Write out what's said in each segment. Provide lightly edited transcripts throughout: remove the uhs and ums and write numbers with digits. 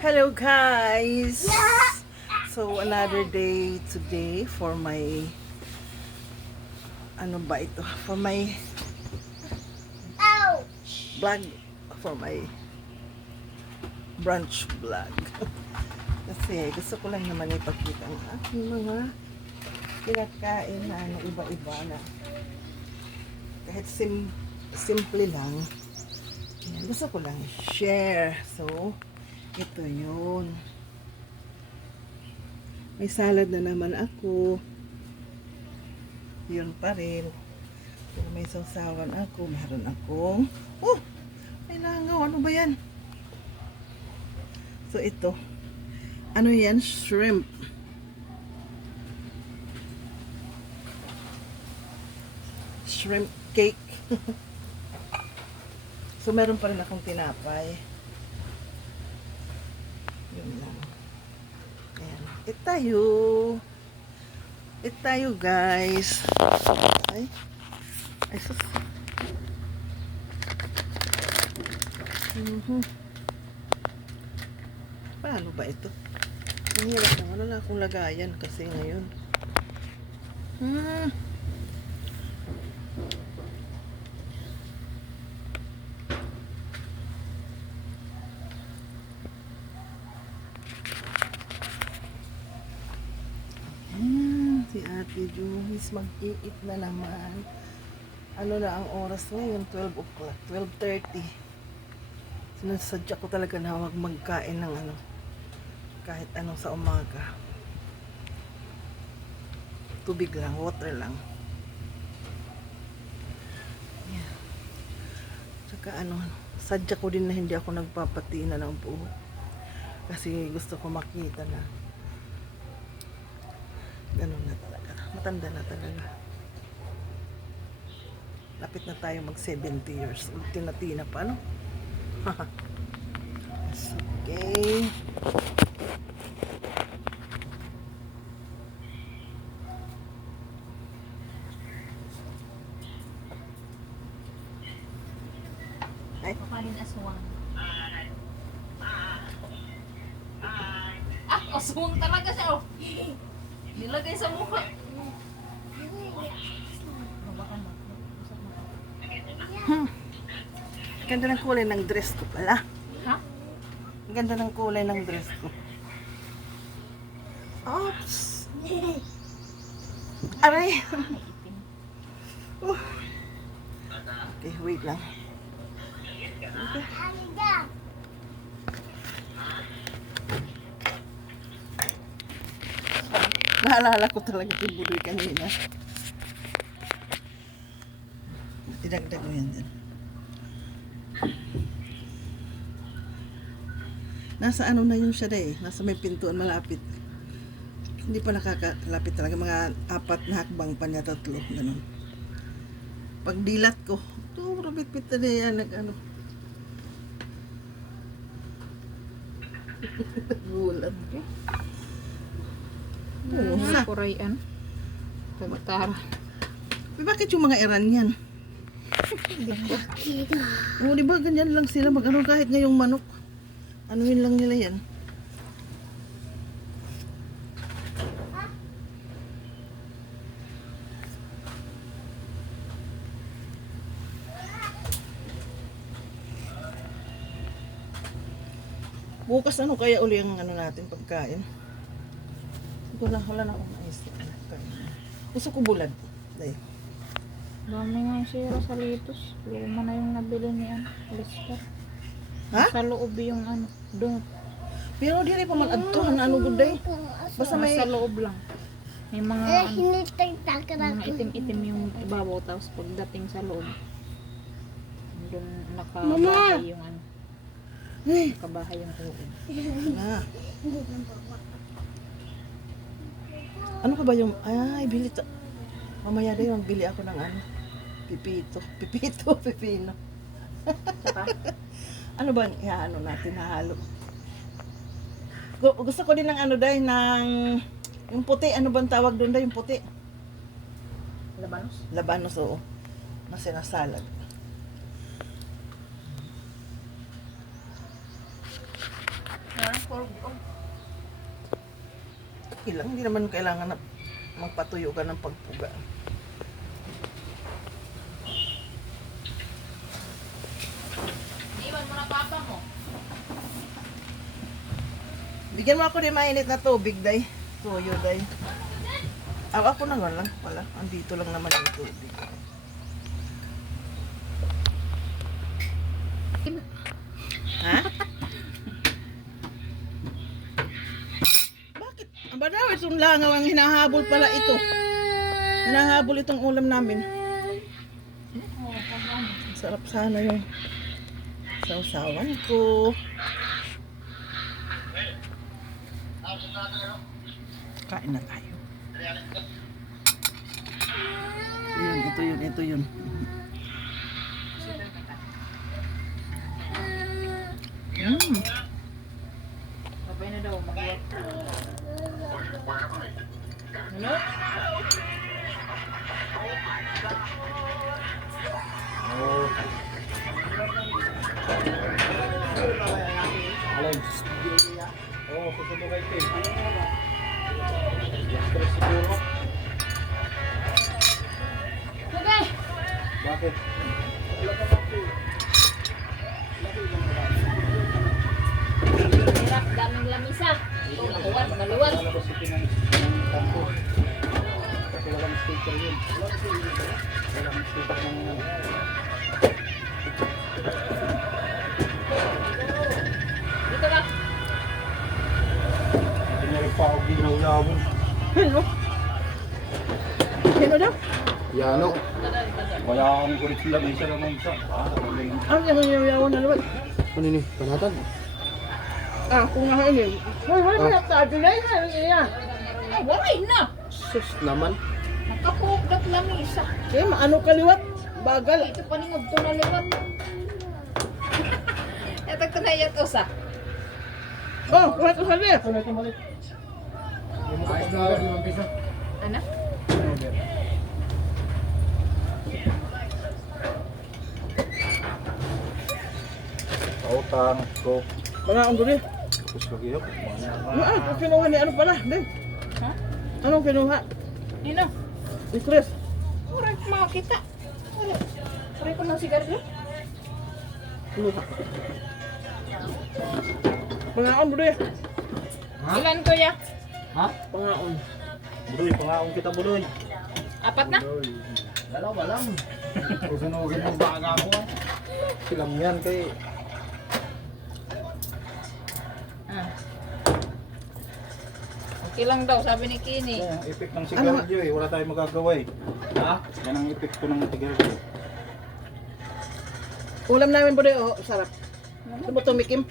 Hello guys! So another day today for my ano ba ito? For my vlog, for my brunch vlog. Kasi gusto ko lang naman ipakita ang aking mga kinakain na ano, iba-iba na kahit simple lang. Yan, gusto ko lang share. So ito yun. May salad na naman ako. Yun pa rin. Pero may sausawan ako. Meron akong may langaw. Ano ba yan? So ito. Ano yan? Shrimp. Shrimp cake. So meron pa rin akong tinapay. Yun lang. Ayan. Eat tayo guys. Ay sus. Paano ba ito? Ang hirap naman. Wala akong lagayan kasi ngayon. Si Ate Jumis mag-iit na naman. Ano na ang oras ngayon? 12 o'clock. 12:30. Sinasadya ko talaga na huwag magkain ng ano. Kahit ano sa umaga. Tubig lang, water lang. Yeah. Tsaka ano, sadya ko din na hindi ako nagpapatina ng buhok. Kasi gusto ko makita na ganun na talaga. Matanda na talaga. Lapit na tayo mag 70 years old. Tina-tina pa, no? Yes, okay. Ay, Papanin aswang. Aswang talaga siya. Oh. Nilagay sa mukha. Ganda ng kulay ng dress ko pala. Ha? Ganda ng kulay ng dress ko. Oops! Aray! Okay, wait lang. Okay. Naalala ko talaga yung budoy kanina. Idagdag mo yan din. Nasa ano na yun siya eh. Nasa may pintuan malapit. Hindi pa nakakalapit talaga. Mga 4 na hakbang pa niya, 3. Ganun. Pag dilat ko, ito, rabit-bit na yan. Nag-ano. Gulat. Sa Korean. Pagtara. Bakit yung mga Iran yan? Oo, di ba ganyan lang sila mag-ano kahit ngayong manok. Anuhin lang nila yan. Bukas ano kaya uli ang ano natin pagkain? Wala na akong naisip. Gusto ko bulad. Dahil. Dami nga sira sa litos. Luma na yung nabili ni Lester. Ha? Sa loob yung ano. Doon. Pero di rin pa man adtuhan na ano guday. Basta may Sa loob lang. May mga mga itim-itim yung ibabaw. Tapos pagdating sa loob. Doon nakabahay yung ano. Nakabahay yung uod. na. Ano ka ba yung ay bili ta. Mamaya din magbili ako ng ano. Pipino. Saka, Ano ba ano natin halo? Gusto ko din ng ano dahil ng yung puti, ano bang tawag doon dahil yung puti? labanos. Labanos, oo. Na sinasalad. Ilang, hindi naman kailangan na magpatuyo ka ng pagpuga. Iwan mo na papa mo. Bigyan mo ako ng mainit na tubig, day. Tuyo, day. Ako na nga lang pala. Andito lang naman yung tubig. Ha? Bakit? Aba daw, itong langaw ang hinahabol pala ito. Hinahabol itong ulam namin. Sarap sana yung sausawan ko. Kain na tayo. Ito yun. Sabay na daw, mag-work. Ano? Alin? Oo, susunod kay Tim. Stress siguro. Okay. Bakit? Hirap, daming lamisa. Ito, nakuha, magaluwag. Lalabas si Tim ng tampo. Kasi walang sticker yun. Walang sticker ng Dito ba? Pinari pa ako ginaw-yawon. Ano? Sino daw? Yano. Dito daw. Kaya ang kulit lang isa lang ng isa. Ano yung yawan na naman? Ano ni? Panatan? Kung nga ini. Wala na tayo na yan. Ay, waray na. Sus naman. Nakapugat lamisa. Eh, maano kaliwat? Bagal. Ito paningod to na liwan. Ito ko na yung usa. Oh, kuha ko sabi. Ano ito balik? Ayos na agad, 5 piso. Ano? Pautang, ko. Mga ang duli. Tapos lagi ako. Ang kinuha ni ano pala? Din. Ha? Anong kinuha? Nino? Ni Chris. Waray makakita. Waray ko ng sigarilyo. Kinuha. Pangaon duli. Ilan to ya? Ha? Pangaon. Budoy, pangaong kita budoy. Apat na? Dalawa lang. Susunugin mo baga ko. Silang yan kay... Ah. Okay lang daw, sabi ni Kini. Yan ang effect ng sigarilyo eh. Wala tayong magagawa eh. Ha? Yan ang effect ko ng sigarilyo. Ulam namin duli. Oh, sarap. Ano ba tumikim?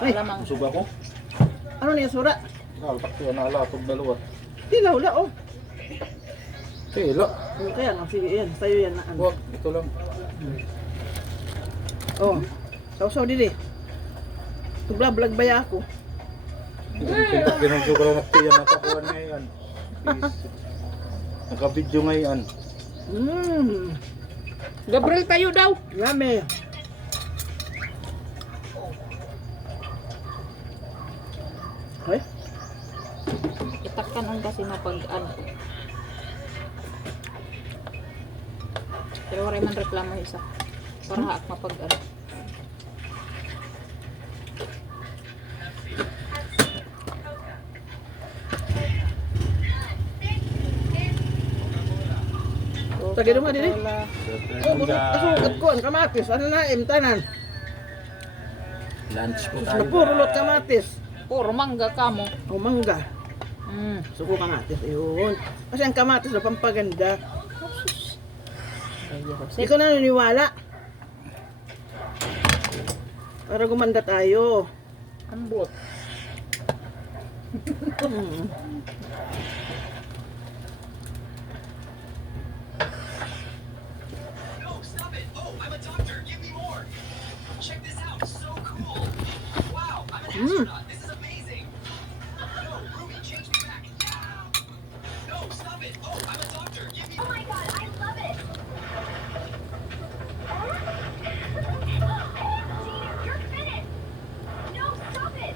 Ay, Malamang. Usog ako. ano niya sura? Nalpak ko na alatog dalawa. Hilaw la oh. Kilo. Kaya nga, sige yan. Sa'yo yan na ano. Wag, ito lang. Oh, sausaw dili. Tugla-blag baya ako. Ginagawa ko lang natin yan. Nakakuha na yan. Nakabidyo ngayon. Gabriel tayo daw. Yummy. Ay, Itakkan kasi mapag ano. Pero wala man reklamo isa. Para haak mapag ano. Tagay naman dili. Oh, asukat ko ang kamatis. Ano na, imtanan. Lunch po Mas napurulot kamatis. Puro mangga ka mo. O mangga. Mm. Suko kamatis. Ayun. Kasi ang kamatis na pampaganda. Hindi ko na naniwala. Para gumanda tayo. Ambot. Hmm. No, stop it! Oh, I'm a doctor! Give me more! Check this out! So cool! Wow, I'm an astronaut! This is amazing! No, Ruby, change me back! No, stop it! Oh, I'm a doctor! Give me... Oh my god, I love it! Gina, you're finished! No, stop it!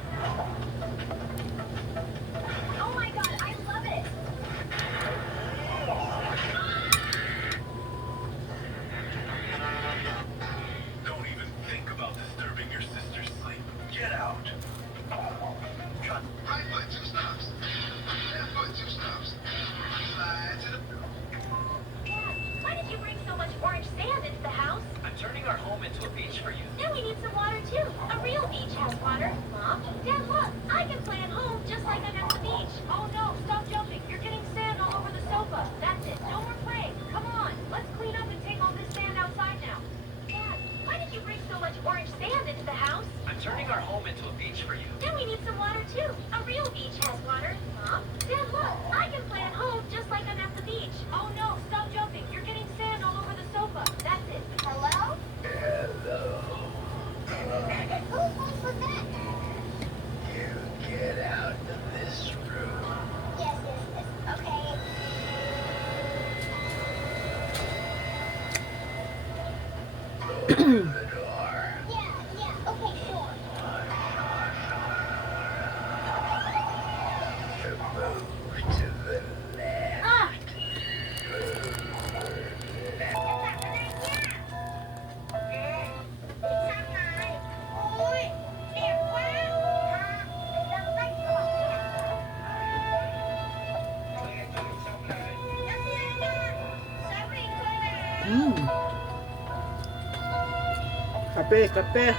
Get out. Cut. Right foot, 2 stops. Left foot, 2 stops. Slide to the... Dad, why did you bring so much orange sand into the house? I'm turning our home into a beach for you. Then we need some water too. A real beach has water. Mom, Dad, look. I can play at home just like I'm at the beach. Oh no, stop jumping. You're getting sand all over the sofa. That's it. No more playing. Come on. Let's clean up and take all this sand outside now. Dad, why did you bring so much orange sand into the house? I'm turning our home into a beach for you. Then we need some water too. A real beach has water. Mom, Dad, look. I can play at home just like I'm at the beach. Oh no, stop jumping. You're getting sand all over the sofa. That's it. Hello? Whose voice was that? You get out of this room. Yes. Okay. Open the door. Yeah. Okay, sure. Move to the left. Ah! Ôi, đẹp quá. Lần tay của Kape, kape.